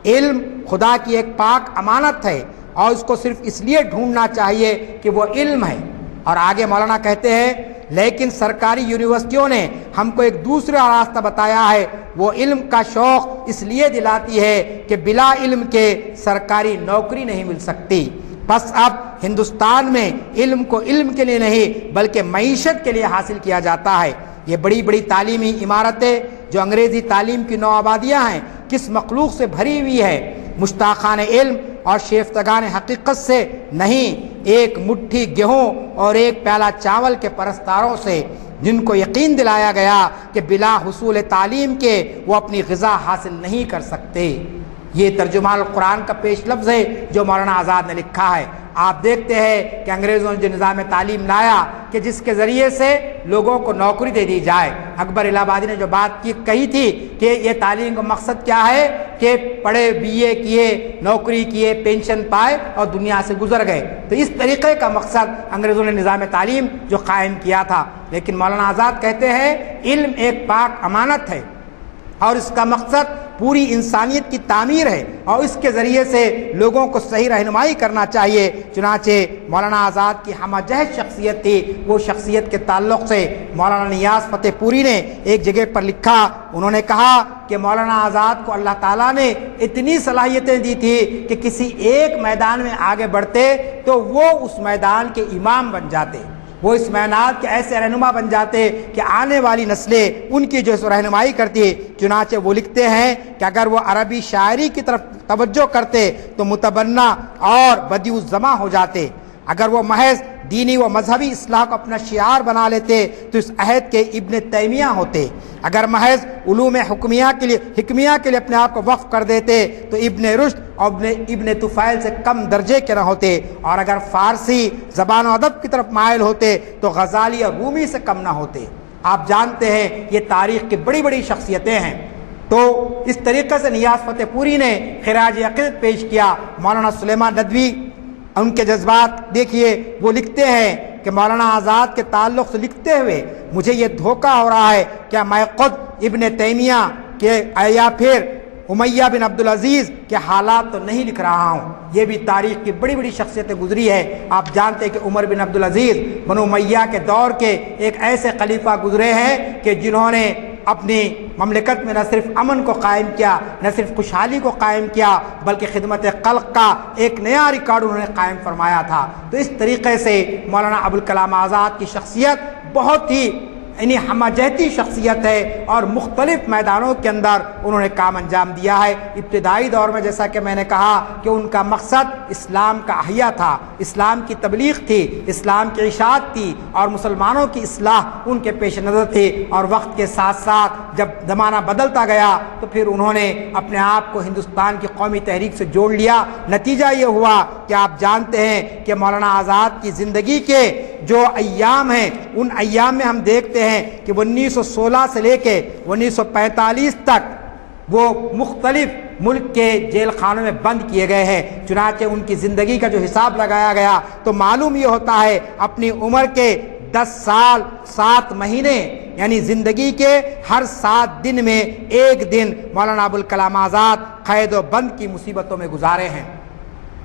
علم خدا کی ایک پاک امانت ہے اور اس کو صرف اس لیے ڈھونڈنا چاہیے کہ وہ علم ہے۔ اور آگے مولانا کہتے ہیں لیکن سرکاری یونیورسٹیوں نے ہم کو ایک دوسرا راستہ بتایا ہے، وہ علم کا شوق اس لیے دلاتی ہے کہ بلا علم کے سرکاری نوکری نہیں مل سکتی۔ بس اب ہندوستان میں علم کو علم کے لیے نہیں بلکہ معیشت کے لیے حاصل کیا جاتا ہے۔ یہ بڑی بڑی تعلیمی عمارتیں جو انگریزی تعلیم کی نو آبادیاں ہیں کس مخلوق سے بھری ہوئی ہے؟ مشتاقان علم اور شیفتگان حقیقت سے نہیں، ایک مٹھی گیہوں اور ایک پیالہ چاول کے پرستاروں سے۔ جن کو یقین دلایا گیا کہ بلا حصول تعلیم کے وہ اپنی غذا حاصل نہیں کر سکتے۔ یہ ترجمان القرآن کا پیش لفظ ہے جو مولانا آزاد نے لکھا ہے۔ آپ دیکھتے ہیں کہ انگریزوں نے جو نظام تعلیم لایا کہ جس کے ذریعے سے لوگوں کو نوکری دے دی جائے۔ اکبر الہ آبادی نے جو بات کہی تھی کہ یہ تعلیم کا مقصد کیا ہے کہ پڑھے BA کیے، نوکری کیے، پینشن پائے اور دنیا سے گزر گئے، تو اس طریقے کا مقصد انگریزوں نے نظام تعلیم جو قائم کیا تھا۔ لیکن مولانا آزاد کہتے ہیں علم ایک پاک امانت ہے اور اس کا مقصد پوری انسانیت کی تعمیر ہے اور اس کے ذریعے سے لوگوں کو صحیح رہنمائی کرنا چاہیے۔ چنانچہ مولانا آزاد کی ہمہ جہت شخصیت تھی، وہ شخصیت کے تعلق سے مولانا نیاز فتح پوری نے ایک جگہ پر لکھا، انہوں نے کہا کہ مولانا آزاد کو اللہ تعالیٰ نے اتنی صلاحیتیں دی تھی کہ کسی ایک میدان میں آگے بڑھتے تو وہ اس میدان کے امام بن جاتے، وہ اس میدان کے ایسے رہنما بن جاتے کہ آنے والی نسلیں ان کی جو رہنمائی کرتی۔ چنانچہ وہ لکھتے ہیں کہ اگر وہ عربی شاعری کی طرف توجہ کرتے تو متبنہ اور بدیع الزماں ہو جاتے، اگر وہ محض دینی و مذہبی اصلاح کو اپنا شعار بنا لیتے تو اس عہد کے ابن تیمیہ ہوتے، اگر محض علوم حکمیہ کے لیے اپنے آپ کو وقف کر دیتے تو ابن رشد اور ابن طفیل سے کم درجے کے نہ ہوتے، اور اگر فارسی زبان و ادب کی طرف مائل ہوتے تو غزالی اور رومی سے کم نہ ہوتے۔ آپ جانتے ہیں یہ تاریخ کی بڑی بڑی شخصیتیں ہیں۔ تو اس طریقے سے نیاز فتح پوری نے خراج عقیدت پیش کیا۔ مولانا سلیمان ندوی ان کے جذبات دیکھیے، وہ لکھتے ہیں کہ مولانا آزاد کے تعلق سے لکھتے ہوئے مجھے یہ دھوکہ ہو رہا ہے کہ میں خود ابن تیمیہ کے یا پھر امیہ بن عبدالعزیز کے حالات تو نہیں لکھ رہا ہوں۔ یہ بھی تاریخ کی بڑی بڑی شخصیتیں گزری ہے۔ آپ جانتے ہیں کہ عمر بن عبدالعزیز بنو امیہ کے دور کے ایک ایسے خلیفہ گزرے ہیں کہ جنہوں نے اپنی مملکت میں نہ صرف امن کو قائم کیا، نہ صرف خوشحالی کو قائم کیا، بلکہ خدمت خلق کا ایک نیا ریکارڈ انہوں نے قائم فرمایا تھا۔ تو اس طریقے سے مولانا ابوالکلام آزاد کی شخصیت بہت ہی ہمہ جہتی شخصیت ہے اور مختلف میدانوں کے اندر انہوں نے کام انجام دیا ہے۔ ابتدائی دور میں جیسا کہ میں نے کہا کہ ان کا مقصد اسلام کا احیاء تھا، اسلام کی تبلیغ تھی، اسلام کی اشاعت تھی اور مسلمانوں کی اصلاح ان کے پیش نظر تھی۔ اور وقت کے ساتھ ساتھ جب زمانہ بدلتا گیا تو پھر انہوں نے اپنے آپ کو ہندوستان کی قومی تحریک سے جوڑ لیا۔ نتیجہ یہ ہوا کہ آپ جانتے ہیں کہ مولانا آزاد کی زندگی کے جو ایام ہیں ان ایام میں ہم دیکھتے ہیں کہ 1916 سے لے کے 1945 تک وہ مختلف ملک کے جیل خانوں میں بند کیے گئے ہیں۔ چنانچہ ان کی زندگی کا جو حساب لگایا گیا تو معلوم یہ ہوتا ہے اپنی عمر کے 10 سال 7 مہینے یعنی زندگی کے ہر 7 دن میں ایک دن مولانا ابوالکلام آزاد قید و بند کی مصیبتوں میں گزارے ہیں۔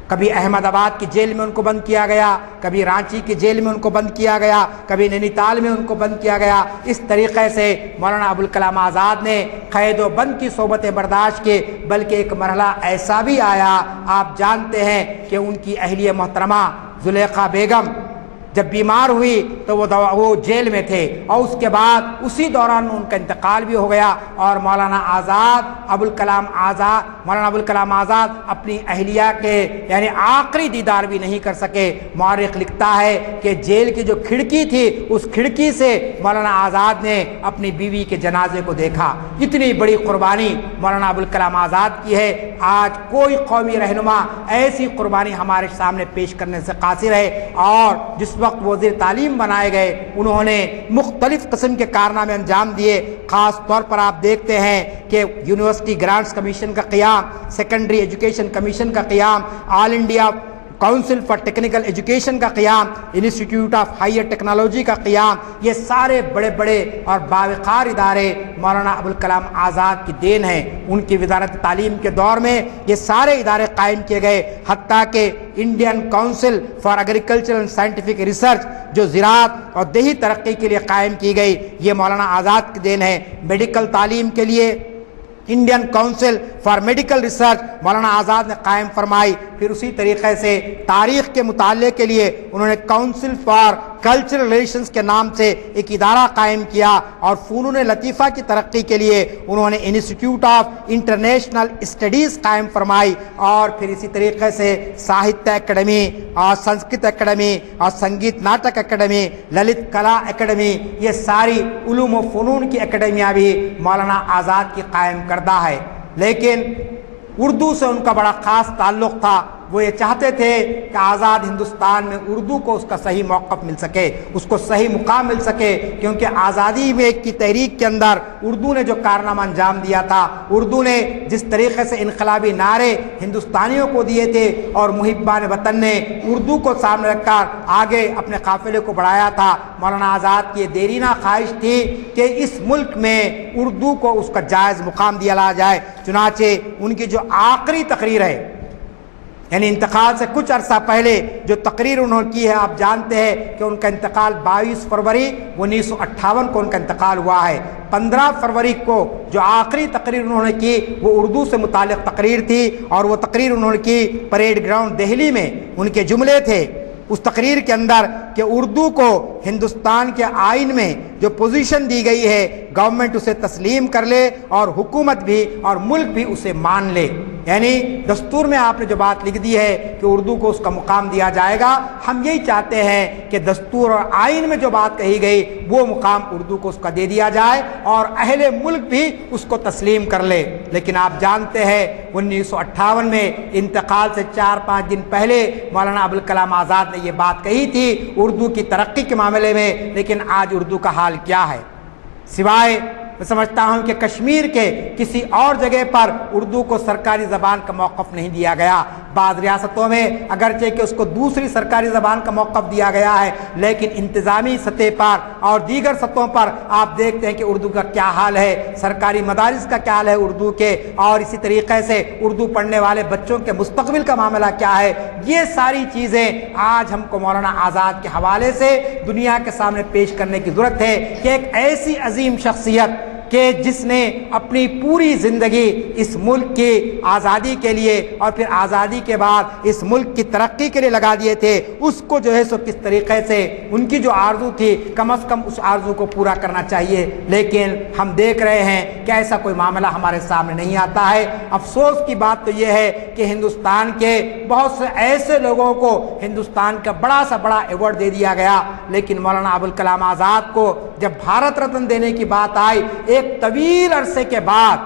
کبھی احمد آباد کی جیل میں ان کو بند کیا گیا، کبھی رانچی کی جیل میں ان کو بند کیا گیا، کبھی نینی تال میں ان کو بند کیا گیا۔ اس طریقے سے مولانا ابوالکلام آزاد نے قید و بند کی صحبتیں برداشت کی، بلکہ ایک مرحلہ ایسا بھی آیا، آپ جانتے ہیں کہ ان کی اہلیہ محترمہ زلیخا بیگم جب بیمار ہوئی تو وہ جیل میں تھے اور اس کے بعد اسی دوران ان کا انتقال بھی ہو گیا اور مولانا ابوالکلام آزاد اپنی اہلیہ کے یعنی آخری دیدار بھی نہیں کر سکے۔ مورخ لکھتا ہے کہ جیل کی جو کھڑکی تھی اس کھڑکی سے مولانا آزاد نے اپنی بیوی کے جنازے کو دیکھا۔ اتنی بڑی قربانی مولانا ابوالکلام آزاد کی ہے۔ آج کوئی قومی رہنما ایسی قربانی ہمارے سامنے پیش کرنے سے قاصر ہے۔ اور جس وقت وزیر تعلیم بنائے گئے انہوں نے مختلف قسم کے کارنامے انجام دیے۔ خاص طور پر آپ دیکھتے ہیں کہ یونیورسٹی گرانٹس کمیشن کا قیام، سیکنڈری ایجوکیشن کمیشن کا قیام، all India council for technical education کا قیام، انسٹیٹیوٹ آف ہائر ٹیکنالوجی کا قیام، یہ سارے بڑے بڑے اور باوقار ادارے مولانا ابوالکلام آزاد کی دین ہیں۔ ان کی وزارت تعلیم کے دور میں یہ سارے ادارے قائم کیے گئے، حتیٰ کہ Indian council for agriculture and scientific research جو زراعت اور دیہی ترقی کے لیے قائم کی گئی، یہ مولانا آزاد کی دین ہے۔ میڈیکل تعلیم کے لیے Indian council for medical research Maulana Azad نے قائم فرمائی۔ پھر اسی طریقے سے تاریخ کے مطالعے کے لیے انہوں نے کونسل فار کلچرل ریلیشنز کے نام سے ایک ادارہ قائم کیا اور فنون لطیفہ کی ترقی کے لیے انہوں نے انسٹیٹیوٹ آف انٹرنیشنل اسٹڈیز قائم فرمائی، اور پھر اسی طریقے سے ساہتیہ اکیڈمی اور سنسکرت اکیڈمی اور سنگیت ناٹک اکیڈمی، للت کلا اکیڈمی، یہ ساری علوم و فنون کی اکیڈمیاں بھی مولانا آزاد کی قائم کردہ ہے۔ لیکن اردو سے ان کا بڑا خاص تعلق تھا، وہ یہ چاہتے تھے کہ آزاد ہندوستان میں اردو کو اس کا صحیح موقف مل سکے، اس کو صحیح مقام مل سکے، کیونکہ آزادی میں کی تحریک کے اندر اردو نے جو کارنامہ انجام دیا تھا، اردو نے جس طریقے سے انقلابی نعرے ہندوستانیوں کو دیے تھے اور محبان وطن نے اردو کو سامنے رکھ کر آگے اپنے قافلے کو بڑھایا تھا، مولانا آزاد کی یہ دیرینہ خواہش تھی کہ اس ملک میں اردو کو اس کا جائز مقام دیا جائے۔ چنانچہ ان کی جو آخری تقریر ہے، یعنی انتقال سے کچھ عرصہ پہلے جو تقریر انہوں نے کی ہے، آپ جانتے ہیں کہ ان کا انتقال 22 فروری 1958 کو ان کا انتقال ہوا ہے۔ 15 فروری کو جو آخری تقریر انہوں نے کی وہ اردو سے متعلق تقریر تھی، اور وہ تقریر انہوں نے کی پریڈ گراؤنڈ دہلی میں۔ ان کے جملے تھے اس تقریر کے اندر کہ اردو کو ہندوستان کے آئین میں جو پوزیشن دی گئی ہے، گورنمنٹ اسے تسلیم کر لے اور حکومت بھی اور ملک بھی اسے مان لے۔ یعنی دستور میں آپ نے جو بات لکھ دی ہے کہ اردو کو اس کا مقام دیا جائے گا، ہم یہی چاہتے ہیں کہ دستور اور آئین میں جو بات کہی گئی وہ مقام اردو کو اس کا دے دیا جائے اور اہل ملک بھی اس کو تسلیم کر لے۔ لیکن آپ جانتے ہیں 1958 میں انتقال سے 4-5 دن پہلے مولانا ابوالکلام آزاد نے یہ بات کہی تھی اردو کی ترقی کے معاملے میں، لیکن آج اردو کا حال کیا ہے؟ سوائے میں سمجھتا ہوں کہ کشمیر کے کسی اور جگہ پر اردو کو سرکاری زبان کا موقف نہیں دیا گیا۔ بعض ریاستوں میں اگرچہ کہ اس کو دوسری سرکاری زبان کا موقف دیا گیا ہے، لیکن انتظامی سطح پر اور دیگر سطحوں پر آپ دیکھتے ہیں کہ اردو کا کیا حال ہے، سرکاری مدارس کا کیا حال ہے اردو کے، اور اسی طریقے سے اردو پڑھنے والے بچوں کے مستقبل کا معاملہ کیا ہے۔ یہ ساری چیزیں آج ہم کو مولانا آزاد کے حوالے سے دنیا کے سامنے پیش کرنے کی ضرورت ہے کہ ایک ایسی عظیم شخصیت کہ جس نے اپنی پوری زندگی اس ملک کی آزادی کے لیے اور پھر آزادی کے بعد اس ملک کی ترقی کے لیے لگا دیے تھے، اس کو جو ہے سو کس طریقے سے ان کی جو آرزو تھی کم از کم اس آرزو کو پورا کرنا چاہیے، لیکن ہم دیکھ رہے ہیں کہ ایسا کوئی معاملہ ہمارے سامنے نہیں آتا ہے۔ افسوس کی بات تو یہ ہے کہ ہندوستان کے بہت سے ایسے لوگوں کو ہندوستان کا بڑا سا بڑا ایوارڈ دے دیا گیا، لیکن مولانا ابوالکلام آزاد کو جب بھارت رتن دینے کی بات آئی، ایک طویل عرصے کے بعد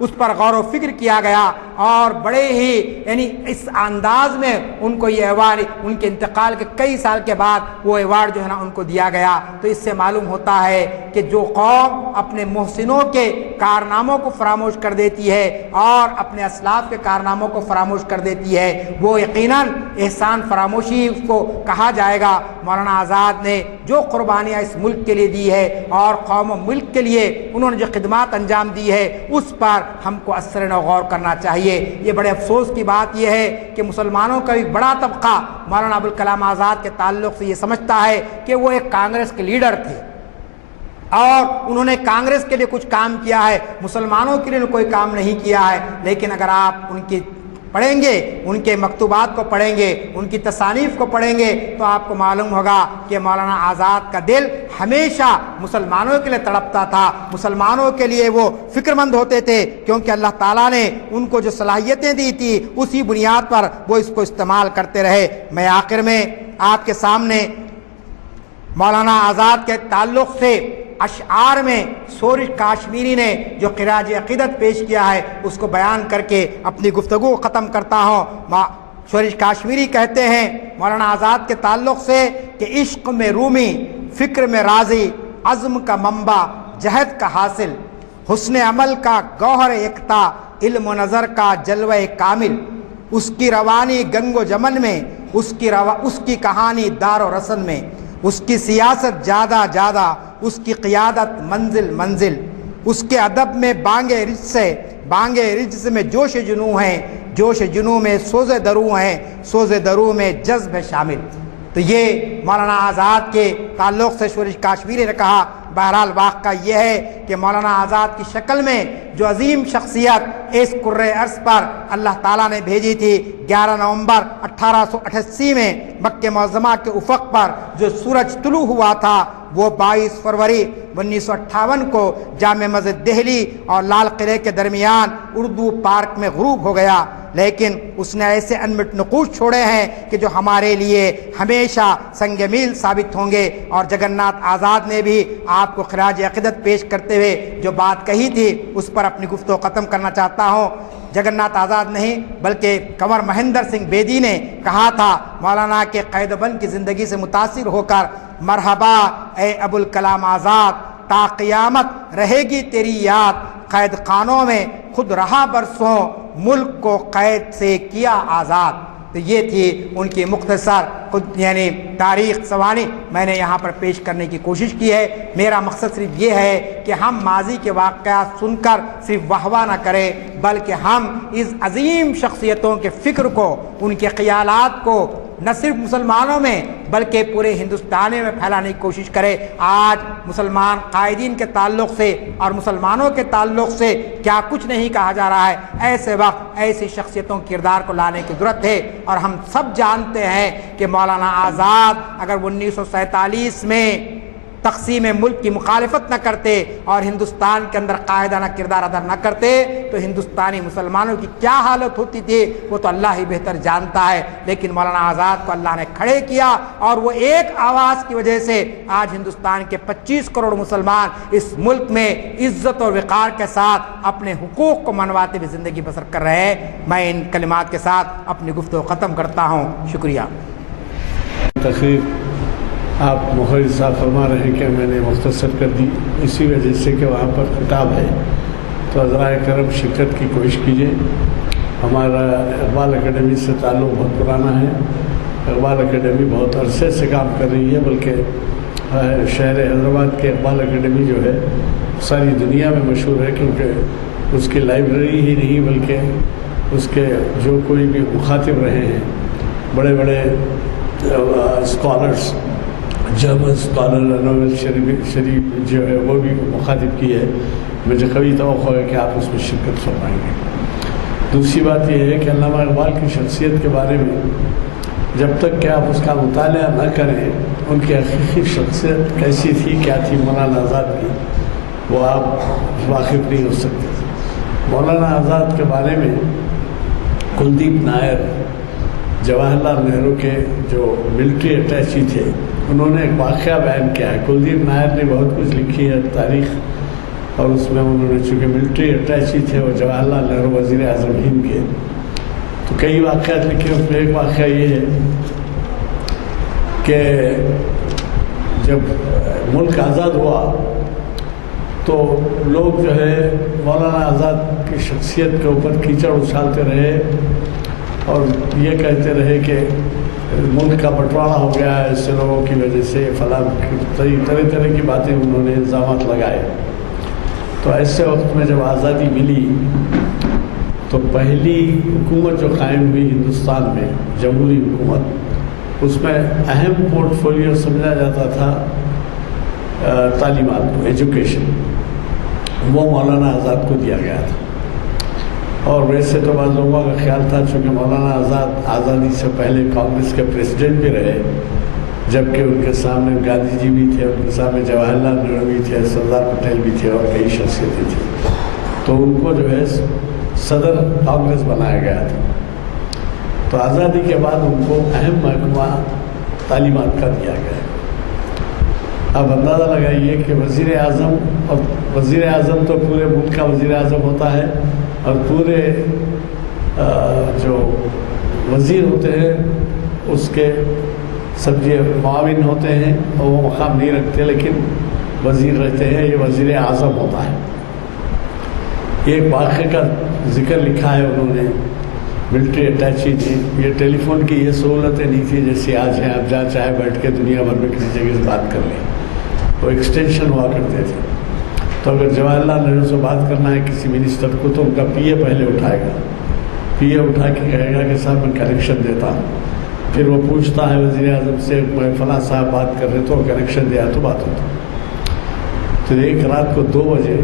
اس پر غور و فکر کیا گیا اور بڑے ہی یعنی اس انداز میں ان کو یہ ایوارڈ ان کے انتقال کے کئی سال کے بعد وہ ایوارڈ جو ہے نا ان کو دیا گیا۔ تو اس سے معلوم ہوتا ہے کہ جو قوم اپنے محسنوں کے کارناموں کو فراموش کر دیتی ہے اور اپنے اسلاف کے کارناموں کو فراموش کر دیتی ہے، وہ یقیناً احسان فراموشی اس کو کہا جائے گا۔ مولانا آزاد نے جو قربانیاں اس ملک کے لیے دی ہے اور قوم و ملک کے لیے انہوں نے جو خدمات انجام دی ہے، اس پر ہم کو اثر نو غور کرنا چاہیے۔ یہ بڑے افسوس کی بات یہ ہے کہ مسلمانوں کا ایک بڑا طبقہ مولانا ابوالکلام آزاد کے تعلق سے یہ سمجھتا ہے کہ وہ ایک کانگریس کے لیڈر تھے اور انہوں نے کانگریس کے لیے کچھ کام کیا ہے، مسلمانوں کے لیے کوئی کام نہیں کیا ہے۔ لیکن اگر آپ ان کی پڑھیں گے، ان کے مکتوبات کو پڑھیں گے، ان کی تصانیف کو پڑھیں گے، تو آپ کو معلوم ہوگا کہ مولانا آزاد کا دل ہمیشہ مسلمانوں کے لیے تڑپتا تھا، مسلمانوں کے لیے وہ فکر مند ہوتے تھے، کیونکہ اللہ تعالیٰ نے ان کو جو صلاحیتیں دی تھی اسی بنیاد پر وہ اس کو استعمال کرتے رہے۔ میں آخر میں آپ کے سامنے مولانا آزاد کے تعلق سے اشعار میں سورش کاشمیری نے جو خراج عقیدت پیش کیا ہے اس کو بیان کر کے اپنی گفتگو کو ختم کرتا ہوں۔ سورش کاشمیری کہتے ہیں مولانا آزاد کے تعلق سے کہ عشق میں رومی، فکر میں راضی، عزم کا منبع، جہد کا حاصل، حسن عمل کا گوہر یکتا، علم و نظر کا جلوہ کامل، اس کی روانی گنگ و جمن میں، اس کی کہانی دار و رسن میں، اس کی سیاست جادہ جادہ، اس کی قیادت منزل منزل، اس کے ادب میں بانگے رجس میں جوش جنوں ہیں، جوش جنوں میں سوز درو ہیں، سوز درو میں جذب ہے شامل۔ تو یہ مولانا آزاد کے تعلق سے سورش کاشمیری نے کہا۔ بہرحال واقعہ یہ ہے کہ مولانا آزاد کی شکل میں جو عظیم شخصیت اس کرۂ ارض پر اللہ تعالیٰ نے بھیجی تھی، 11 نومبر 1888 میں مکہ معظمہ کے افق پر جو سورج طلوع ہوا تھا، وہ 22 فروری 1958 کو جامع مسجد دہلی اور لال قلعے کے درمیان اردو پارک میں غروب ہو گیا۔ لیکن اس نے ایسے انمٹ نقوش چھوڑے ہیں کہ جو ہمارے لیے ہمیشہ سنگ میل ثابت ہوں گے۔ اور جگناتھ آزاد نے بھی آپ کو خراج عقیدت پیش کرتے ہوئے جو بات کہی تھی اس پر اپنی گفتگو ختم کرنا چاہتا ہوں۔ جگناتھ آزاد نہیں بلکہ کنور مہندر سنگھ بیدی نے کہا تھا مولانا کے قید و بند کی زندگی سے متاثر ہو کر، مرحبا اے ابوالکلام آزاد، تا قیامت رہے گی تیری یاد، قید خانوں میں خود رہا برسوں، ملک کو قید سے کیا آزاد۔ تو یہ تھی ان کی مختصر خود یعنی تاریخ سوانی میں نے یہاں پر پیش کرنے کی کوشش کی ہے۔ میرا مقصد صرف یہ ہے کہ ہم ماضی کے واقعات سن کر صرف واہ واہ نہ کریں، بلکہ ہم اس عظیم شخصیتوں کے فکر کو، ان کے خیالات کو نہ صرف مسلمانوں میں بلکہ پورے ہندوستان میں پھیلانے کی کوشش کرے۔ آج مسلمان قائدین کے تعلق سے اور مسلمانوں کے تعلق سے کیا کچھ نہیں کہا جا رہا ہے، ایسے وقت ایسی شخصیتوں کردار کو لانے کی ضرورت ہے۔ اور ہم سب جانتے ہیں کہ مولانا آزاد اگر 1947 میں تقسیم ملک کی مخالفت نہ کرتے اور ہندوستان کے اندر قائدانہ کردار ادا نہ کرتے تو ہندوستانی مسلمانوں کی کیا حالت ہوتی تھی وہ تو اللہ ہی بہتر جانتا ہے۔ لیکن مولانا آزاد کو اللہ نے کھڑے کیا اور وہ ایک آواز کی وجہ سے آج ہندوستان کے 25 کروڑ مسلمان اس ملک میں عزت اور وقار کے ساتھ اپنے حقوق کو منواتے ہوئے زندگی بسر کر رہے ہیں۔ میں ان کلمات کے ساتھ اپنی گفتگو ختم کرتا ہوں۔ شکریہ۔ تقریر آپ مخرج صاحب فرما رہے ہیں کہ میں نے مختصر کر دی، اسی وجہ سے کہ وہاں پر خطاب ہے، تو عذرائے کرم شرکت کی کوشش کیجیے۔ ہمارا اقبال اکیڈمی سے تعلق بہت پرانا ہے، اقبال اکیڈمی بہت عرصے سے کام کر رہی ہے، بلکہ شہر حیدرآباد کے اقبال اکیڈمی جو ہے ساری دنیا میں مشہور ہے، کیونکہ اس کی لائبریری ہی نہیں بلکہ اس کے جو کوئی بھی مخاطب رہے ہیں بڑے بڑے اسکالرس، جرمن اسکالر نوبل شریف جو ہے وہ بھی مخاطب کی ہے۔ مجھے قوی توقع ہے کہ آپ اس میں شرکت فرمائیں گے۔ دوسری بات یہ ہے کہ علامہ اقبال کی شخصیت کے بارے میں جب تک کہ آپ اس کا مطالعہ نہ کریں، ان کی حقیقی شخصیت کیسی تھی، کیا تھی مولانا آزاد کی، وہ آپ واقف نہیں ہو سکتے۔ مولانا آزاد کے بارے میں کلدیپ نائر، جواہر لال نہرو کے جو ملٹری اٹیچی تھے، انہوں نے ایک واقعہ بیان کیا ہے۔ کلدیپ نائر نے بہت کچھ لکھی ہے تاریخ، اور اس میں انہوں نے چونکہ ملٹری اٹیچی تھے وہ جواہر لال نہرو وزیر اعظم ہند کے، تو کئی واقعات لکھے۔ اس میں ایک واقعہ یہ ہے کہ جب ملک آزاد ہوا تو لوگ جو ہے مولانا آزاد کی شخصیت کے اوپر کیچڑ اچھالتے رہے اور یہ کہتے رہے کہ ملک کا بٹوارا ہو گیا ہے ایسے لوگوں کی وجہ سے، فلاں طرح طرح کی باتیں انہوں نے الزامات لگائے۔ تو ایسے وقت میں جب آزادی ملی تو پہلی حکومت جو قائم ہوئی ہندوستان میں، جمہوری حکومت، اس میں اہم پورٹ فولیو سمجھا جاتا تھا تعلیمات کو، ایجوکیشن، وہ مولانا آزاد کو دیا گیا تھا۔ اور ویسے تو بعض لوگوں کا خیال تھا چونکہ مولانا آزاد آزادی سے پہلے کانگریس کے پریزیڈنٹ بھی رہے، جبکہ ان کے سامنے گاندھی جی بھی تھے، ان کے سامنے جواہر لال نہرو بھی تھے، سردار پٹیل بھی تھے اور کئی شخصیتیں تھیں، تو ان کو جو ہے صدر کانگریس بنایا گیا تھا۔ تو آزادی کے بعد ان کو اہم محکمہ تعلیمات کا دیا گیا۔ اب اندازہ لگائیے کہ وزیر اعظم، اور وزیر اعظم تو پورے ملک کا وزیر اعظم ہوتا ہے، اور پورے جو وزیر ہوتے ہیں اس کے سب یہ معاون ہوتے ہیں اور وہ مقام نہیں رکھتے لیکن وزیر رہتے ہیں، یہ وزیر اعظم ہوتا ہے۔ ایک واقعے کا ذکر لکھا ہے انہوں نے، ملٹری اٹیچی تھی، یہ ٹیلی فون کی یہ سہولتیں نہیں تھی جیسے آج ہیں، آپ جہاں چاہے بیٹھ کے دنیا بھر میں کسی جگہ سے بات کر لیں، وہ ایکسٹینشن ہوا کرتے تھے۔ تو اگر جواہر لال نہرو سے بات کرنا ہے کسی منسٹر کو تو ان کا پی اے پہلے اٹھائے گا، پی اے اٹھا کے کہے گا کہ صاحب میں کنیکشن دیتا ہوں، پھر وہ پوچھتا ہے وزیر اعظم سے، میں فلاں صاحب بات کر رہے تو کنیکشن دیا تو بات ہوتا۔ تو ایک رات کو 2 بجے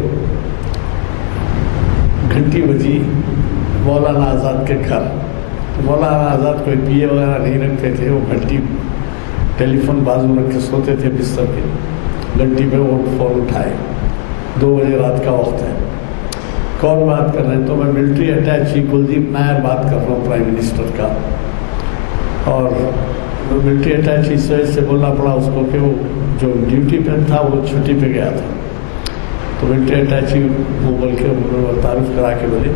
گھنٹی بجی مولانا آزاد کے گھر. مولانا آزاد کوئی پیے وغیرہ نہیں رکھتے تھے، وہ گھنٹی ٹیلی فون بازو رکھ کے سوتے تھے بستر کے. گھنٹی پہ وہ فون اٹھائے. 2 بجے رات کا وقت ہے. کون بات کر رہے ہیں؟ تو میں ملٹری اٹیچی کلدیپ نائر بات کر رہا ہوں، پرائم منسٹر کا. اور ملٹری اٹیچی اس وجہ سے بولنا پڑا اس کو کہ وہ جو ڈیوٹی پہ تھا وہ چھٹی پہ گیا تھا. تو ملٹری اٹیچی وہ بول کے تعارف کرا کے بولے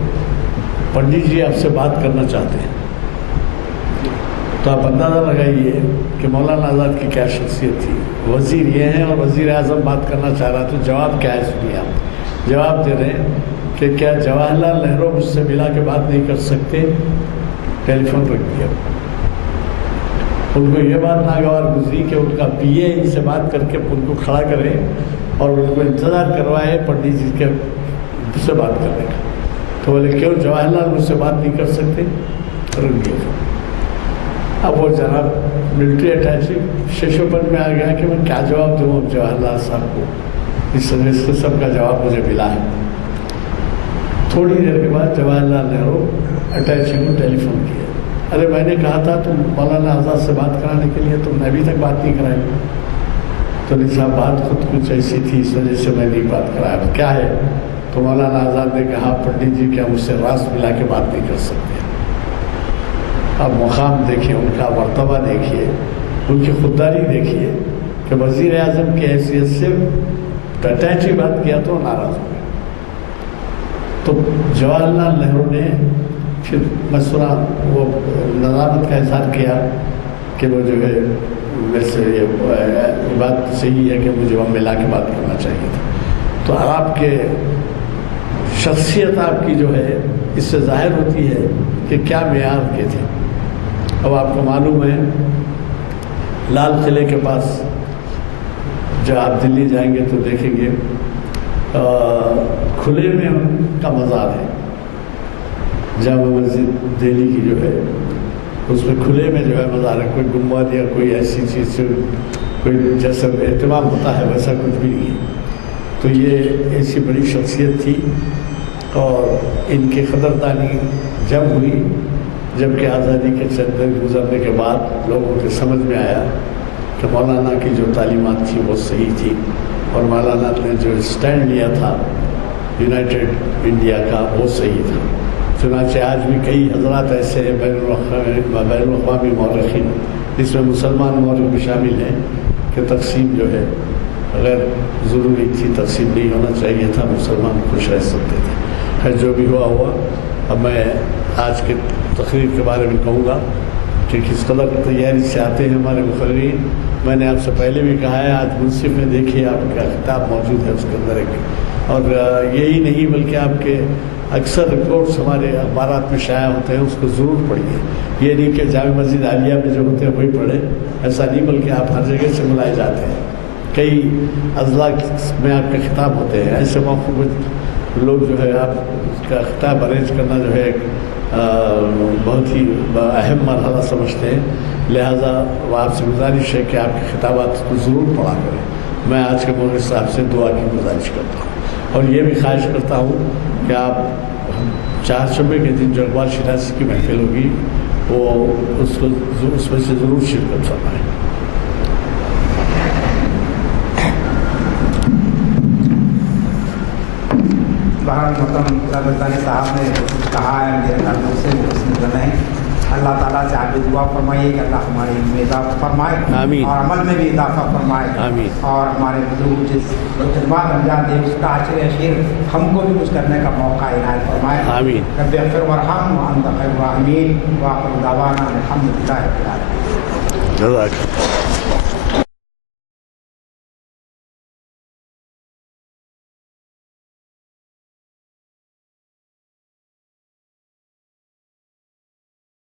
پنڈت جی آپ سے بات کرنا چاہتے ہیں. تو آپ اندازہ لگائیے کہ مولانا آزاد کی کیا شخصیت تھی. وزیر یہ ہیں اور وزیر اعظم بات کرنا چاہ رہا. تو جواب کیا ہے سنیے آپ. جواب دے رہے ہیں کہ کیا جواہر لال نہرو مجھ سے ملا کے بات نہیں کر سکتے؟ ٹیلی فون رکھ دیا. ان کو یہ بات ناگوار گزری کہ ان کا پی اے ان سے بات کر کے ان کو کھڑا کرے اور ان کو انتظار کروائے پنڈت جی کے سے بات کرنے کا. تو بولے کیوں جواہر لال مجھ سے بات نہیں کر سکتے؟ رکھ دیا. اب وہ جناب ملٹری اٹیچی شیشوپن میں آ گیا کہ میں کیا جواب دوں اب جواہر لال صاحب کو. اس قسم کا جواب مجھے ملا ہے. تھوڑی دیر کے بعد جواہر لال نہرو اٹیچی کو ٹیلی فون کیا. ارے میں نے کہا تھا تم مولانا آزاد سے بات کرانے کے لیے، تم نے ابھی تک بات نہیں کرائی. تو نہیں صاحب بات خود کچھ ایسی تھی اس وجہ سے میں نہیں بات کرایا. کیا ہے؟ تو مولانا آزاد نے کہا پنڈت جی کیا مجھ سے راست ملا کے بات نہیں کر سکتے. اب مقام دیکھیے، ان کا مرتبہ دیکھیے، ان کی خودداری دیکھیے کہ وزیر اعظم کی حیثیت سے اٹیچی بات کیا تو ناراض ہو گئے. تو جواہر لال نہرو نے پھر میں سنا وہ ندامت کا اظہار کیا کہ وہ جو ہے ویسے یہ بات صحیح ہے کہ مجھے وہاں ملا کے بات کرنا چاہیے تھا. تو آپ کے شخصیت آپ کی جو ہے اس سے ظاہر ہوتی ہے کہ کیا معیار کے تھے. اب آپ کو معلوم ہے لال قلعے کے پاس جب آپ دلی جائیں گے تو دیکھیں گے کھلے میں ان کا مزار ہے. جامع مسجد دہلی کی جو ہے اس میں کھلے میں جو ہے مزار ہے. کوئی گنبد یا کوئی ایسی چیز سے کوئی جیسا اہتمام ہوتا ہے ویسا کچھ بھی نہیں ہے. تو یہ ایسی بڑی شخصیت تھی اور ان کی قدردانی جب ہوئی جب کہ آزادی کے چند دن گزرنے کے بعد لوگوں کے سمجھ میں آیا کہ مولانا کی جو تعلیمات تھی وہ صحیح تھی اور مولانا نے جو اسٹینڈ لیا تھا یونائٹڈ انڈیا کا وہ صحیح تھا. چنانچہ آج بھی کئی حضرات ایسے ہیں بین الاقوامی مورخین جس میں مسلمان مورخ بھی شامل ہیں کہ تقسیم جو ہے غیر ضروری تھی، تقسیم نہیں ہونا چاہیے تھا، مسلمان خوش رہ سکتے تھے. خیر جو بھی ہوا. اب میں آج کے تقریر کے بارے میں کہوں گا کہ کس قدر تیاری سے آتے ہیں ہمارے مقررین. میں نے آپ سے پہلے بھی کہا ہے آج منصف میں دیکھیے آپ کا خطاب موجود ہے اس کے اندر ایک، اور یہی نہیں بلکہ آپ کے اکثر رپورٹس ہمارے اخبارات میں شائع ہوتے ہیں، اس کو ضرور پڑھیے. یہ نہیں کہ جامع مسجد عالیہ میں جو ہوتے ہیں وہی پڑھیں، ایسا نہیں، بلکہ آپ ہر جگہ سے بلائے جاتے ہیں. کئی اضلاع میں آپ کے خطاب ہوتے ہیں. ایسے موقع پر لوگ جو ہے آپ کا خطاب ارینج کرنا جو ہے بہت ہی اہم مرحلہ سمجھتے ہیں. لہٰذا وہ آپ سے گزارش ہے کہ آپ کے خطابات کو ضرور پڑھا کریں. میں آج کے مولوی صاحب سے دعا کی گزارش کرتا ہوں اور یہ بھی خواہش کرتا ہوں کہ آپ چہارشنبے کے دن جو اقبال شناسی کی محفل ہوگی وہ اس میں سے ضرور شرکت فرمائیں. بہرحال محترم رضانی صاحب نے کہا ہے میرے تعلق سے وہ پسند نہیں. اللہ تعالیٰ سے آپ دعا فرمائیے کہ اللہ ہمارے علم میں اضافہ فرمائے آمین، اور عمل میں بھی اضافہ فرمائے آمین، اور ہمارے بزرگ جس خدمات انجام دے اس کا عشر اشیر ہم کو بھی کچھ کرنے کا موقع عنایت فرمائے. آمین. رب اغفر وارحم وانت خیر الراحمین وآخر دعوانا الحمد للہ رب العالمین. جزاک